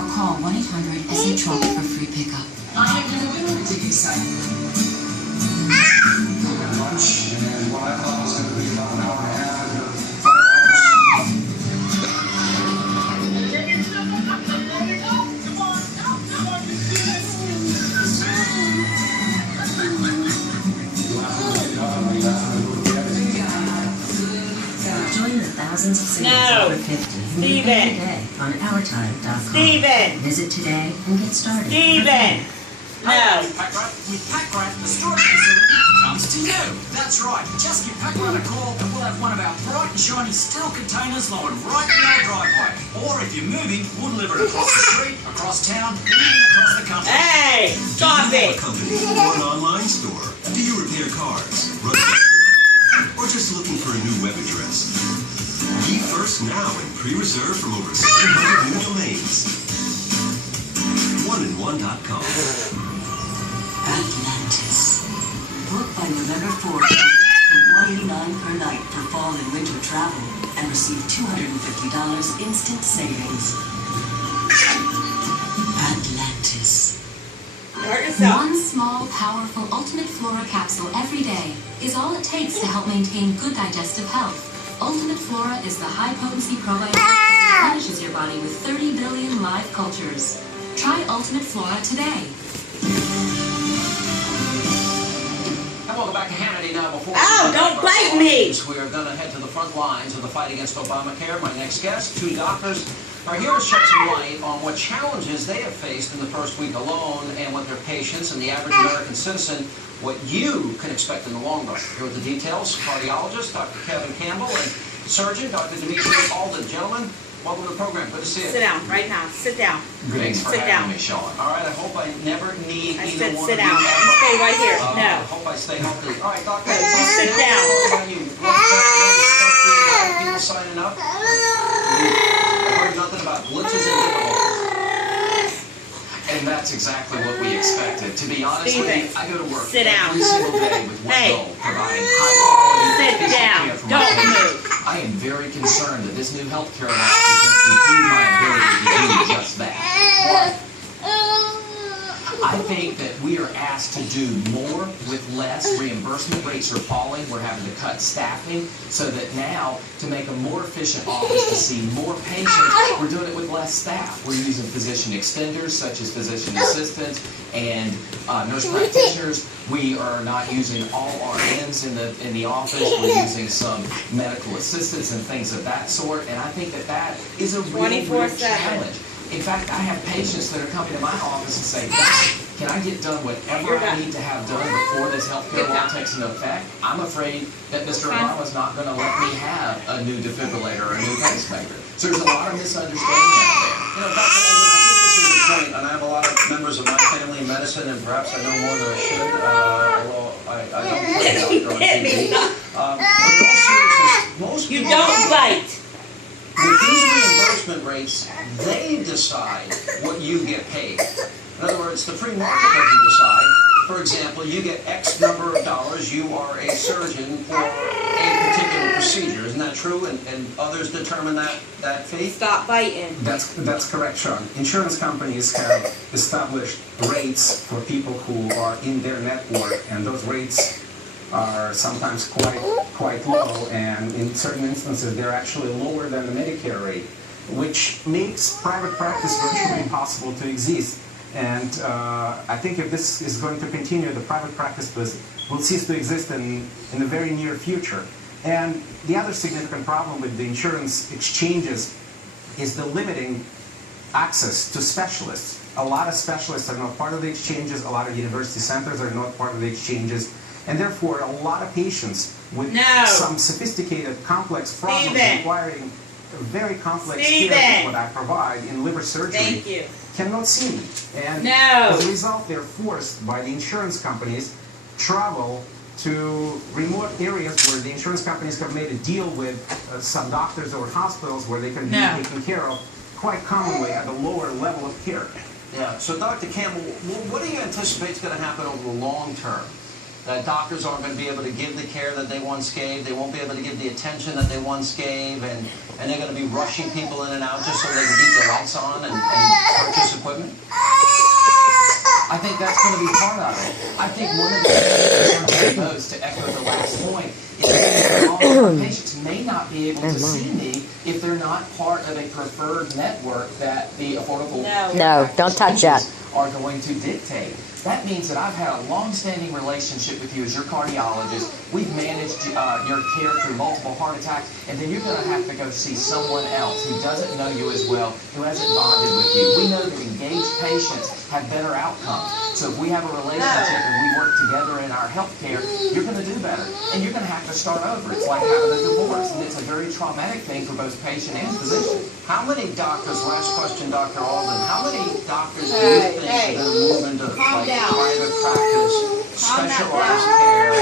or call 1-800-SA-TRUMP for free pickup. I am going to take a side. Lunch, and what I thought was going to be about an hour and a half. Join the thousands of singles over 50 who need pay today on OurTime.com. Steven! Visit today and get started. Steven! No. With PackRat, the storage facility comes to you. That's right. Just give PackRat a call and we'll have one of our bright and shiny steel containers lowered right in our driveway. Or if you're moving, we'll deliver it across the street, across town, even across the country. Hey! Stop it! Do you have a company or an online store? Do you repair cars, run a restaurant, or just looking for a new web address? Be first now and pre-reserve from over 700 new domains. 1in1.com. Atlantis. Book by November 4th for $189 per night for fall and winter travel and receive $250 instant savings. Atlantis. Hurt yourself. One small, powerful Ultimate Flora capsule every day is all it takes to help maintain good digestive health. Ultimate Flora is the high-potency probiotic that replenishes your body with 30 billion live cultures. Try Ultimate Flora today. And welcome back to Hannity now. Before Don't bite me! We are going to head to the front lines of the fight against Obamacare. My next guest, two doctors, are here to shed some light on what challenges they have faced in the first week alone and what their patients and the average American citizen, what you can expect in the long run. Here with the details, cardiologist Dr. Kevin Campbell and surgeon Dr. Dimitri Alden. Gentlemen, welcome to the program. Good to see you. Sit down right now. Sit down. Thanks for Sit having down. me, Sean. All right, I hope I never need I either said one sit of you down. You ever. stay right here. I No. hope I stay healthy. All right, Doctor. Sit down. What about you? People signing up? I've heard nothing about glitches and difficulties. And that's exactly what we expected. To be honest with you, I go to work every single day with one goal, providing high-quality patient care for my patients. I am very concerned that this new health care law is going to impede my ability to do just that. I think that we are asked to do more with less. Reimbursement rates are falling. We're having to cut staffing so that now, to make a more efficient office to see more patients, we're doing it with less staff. We're using physician extenders such as physician assistants and nurse practitioners. We are not using all RNs in the office. We're using some medical assistants and things of that sort. And I think that that is a real challenge. In fact, I have patients that are coming to my office and say, can I get done whatever I need to have done before this health care law takes into effect? I'm afraid that Mr. Obama's not going to let me have a new defibrillator or a new pacemaker. So there's a lot of misunderstanding out there. You know, Dr. Alden, I think this is the point, and I have a lot of members of my family in medicine, and perhaps I know more than I should, although I don't play doctor on TV. But in all seriousness, most people... You don't bite! With these reimbursement rates, they decide what you get paid. In other words, the free market doesn't decide. For example, you get X number of dollars, you are a surgeon for a particular procedure. Isn't that true? And others determine that fee? Stop biting. That's correct, Sean. Insurance companies have established rates for people who are in their network, and those rates are sometimes quite low, and in certain instances they're actually lower than the Medicare rate, which makes private practice virtually impossible to exist. And I think if this is going to continue, the private practice will cease to exist in the very near future. And the other significant problem with the insurance exchanges is the limiting access to specialists. A lot of specialists are not part of the exchanges, a lot of university centers are not part of the exchanges, and therefore a lot of patients with some sophisticated, complex problems requiring very complex care what I provide in liver surgery cannot see me. And as a result, they're forced by the insurance companies travel to remote areas where the insurance companies have made a deal with some doctors or hospitals where they can be taken care of quite commonly at a lower level of care. Yeah, so Dr. Campbell, what do you anticipate is going to happen over the long term? That doctors aren't going to be able to give the care that they once gave, they won't be able to give the attention that they once gave, and they're going to be rushing people in and out just so they can keep their lights on and purchase think that's going to be part of it. I think one of the concerns goes to echo the last point is that long-term patients may not be able to see me if they're not part of a preferred network that the Affordable Care No, Act don't touch that. changes are going to dictate. That means that I've had a long-standing relationship with you as your cardiologist. We've managed your care through multiple heart attacks, and then you're going to have to go see someone else who doesn't know you as well, who hasn't bonded with you. We know that engaged patients have better outcomes. So if we have a relationship and we work together in our health care, you're going to do better. And you're going to have to start over. It's like having a divorce, and it's a very traumatic thing for both patient and physician. How many doctors, last question, Dr. Alden, how many doctors do you think are going to move into like private practice, specialized care,